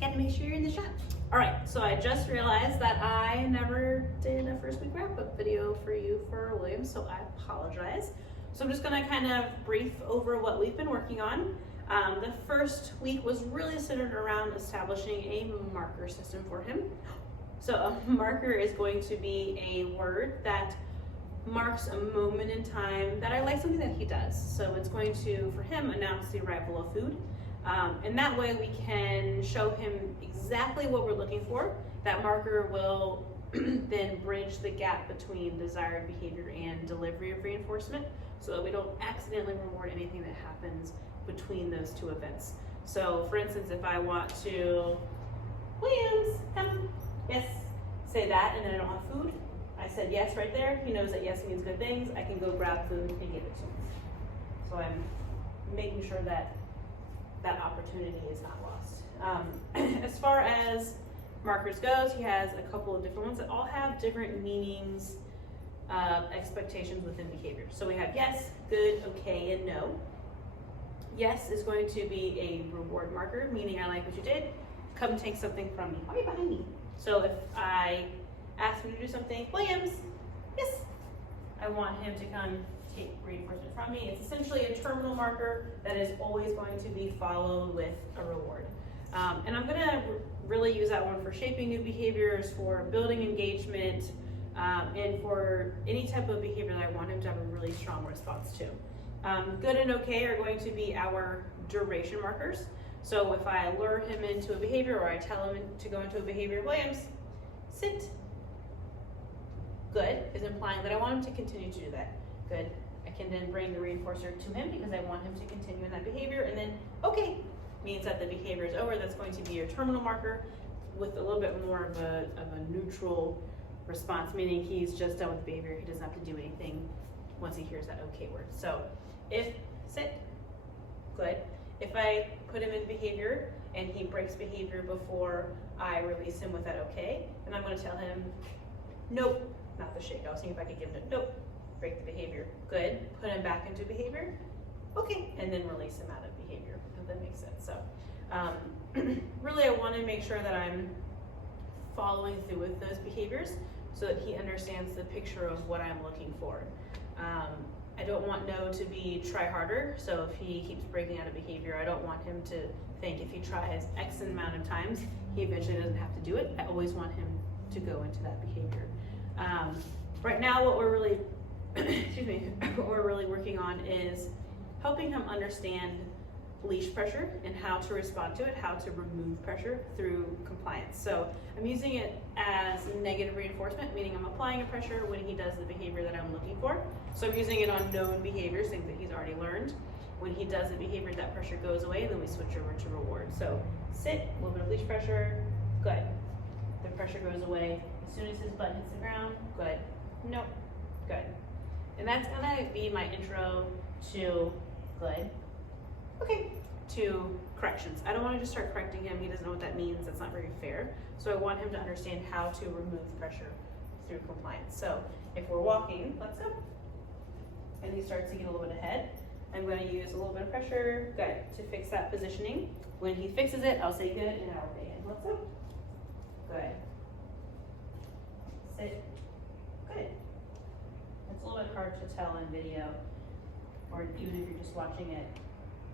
Gotta make sure you're in the shot. All right, so I just realized that I never did a first week wrap-up video for you for Williams, so I apologize. So I'm just gonna kind of brief over what we've been working on. The first week was really centered around establishing a marker system for him. So a marker is going to be a word that marks a moment in time that I like something that he does. So it's going to, for him, announce the arrival of food. And that way we can show him exactly what we're looking for. That marker will then bridge the gap between desired behavior and delivery of reinforcement so that we don't accidentally reward anything that happens between those two events. So for instance, if I want to, Williams, come, yes, say that, and then I don't have food, I said yes right there. He knows that yes means good things. I can go grab food and give it to him. So I'm making sure that that opportunity is not lost. As far as markers goes, he has a couple of different ones that all have different meanings, expectations within behavior. So we have yes, good, okay, and no. Yes is going to be a reward marker, meaning I like what you did. Come take something from me. Why are you behind me? So if I ask him to do something, Williams, yes, I want him to come take reinforcement from me. It's essentially a terminal marker that is always going to be followed with a reward. And I'm gonna really use that one for shaping new behaviors, for building engagement, and for any type of behavior that I want him to have a really strong response to. Good and okay are going to be our duration markers. So if I lure him into a behavior or I tell him to go into a behavior, Williams, sit. Good is implying that I want him to continue to do that. Good. I can then bring the reinforcer to him because I want him to continue in that behavior. And then okay means that the behavior is over. That's going to be your terminal marker with a little bit more of a neutral response, meaning he's just done with the behavior. He doesn't have to do anything once he hears that okay word. So if sit, good. If I put him in behavior and he breaks behavior before I release him with that okay, then I'm going to tell him, nope, not the shake. I was thinking if I could give him a nope, break the behavior, good. Put him back into behavior, okay, and then release him out of behavior, if that makes sense. So really I want to make sure that I'm following through with those behaviors so that he understands the picture of what I'm looking for. I don't want no to be try harder, so if he keeps breaking out of behavior, I don't want him to think if he tries X amount of times, he eventually doesn't have to do it. I always want him to go into that behavior. Right now what we're really, excuse me, what we're really working on is helping him understand leash pressure and how to respond to it, how to remove pressure through compliance. So I'm using it as negative reinforcement, meaning I'm applying a pressure when he does the behavior that I'm looking for. So I'm using it on known behaviors, things that he's already learned. When he does the behavior, that pressure goes away, then we switch over to reward. So sit, a little bit of leash pressure, good. The pressure goes away. As soon as his butt hits the ground, good. Nope, good. And that's gonna be my intro to good. Okay, to corrections. I don't want to just start correcting him. He doesn't know what that means. That's not very fair. So I want him to understand how to remove pressure through compliance. So if we're walking, let's go. And he starts to get a little bit ahead. I'm going to use a little bit of pressure, good, to fix that positioning. When he fixes it, I'll say good, and now we're in. Let's go. Good. Sit. Good. It's a little bit hard to tell in video, or even if you're just watching it,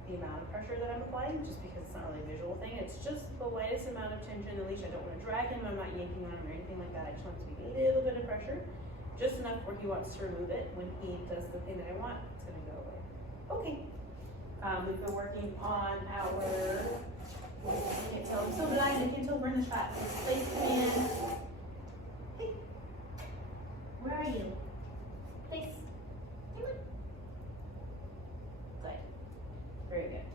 the amount of pressure that I'm applying, just because it's not really a visual thing. It's just the lightest amount of tension in the leash. I don't want to drag him, I'm not yanking on him or anything like that. I just want it to be a little bit of pressure, just enough where he wants to remove it. When he does the thing that I want, it's going to go away. Okay. We've been working on our, I can't tell, I'm so blind, I can't tell we're in the shot. Place in, hey, where are you? Place. Come on. Good. Very good.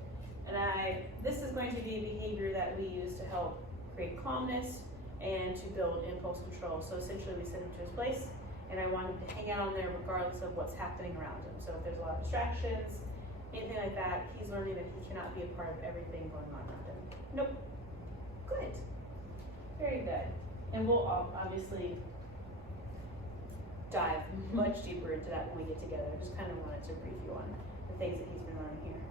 And this is going to be a behavior that we use to help create calmness and to build impulse control. So essentially we send him to his place and I want him to hang out on there regardless of what's happening around him. So if there's a lot of distractions, anything like that, he's learning that he cannot be a part of everything going on around him. Nope. Good. Very good. And we'll obviously dive much deeper into that when we get together. I just kind of wanted to brief you on the things that he's been learning here.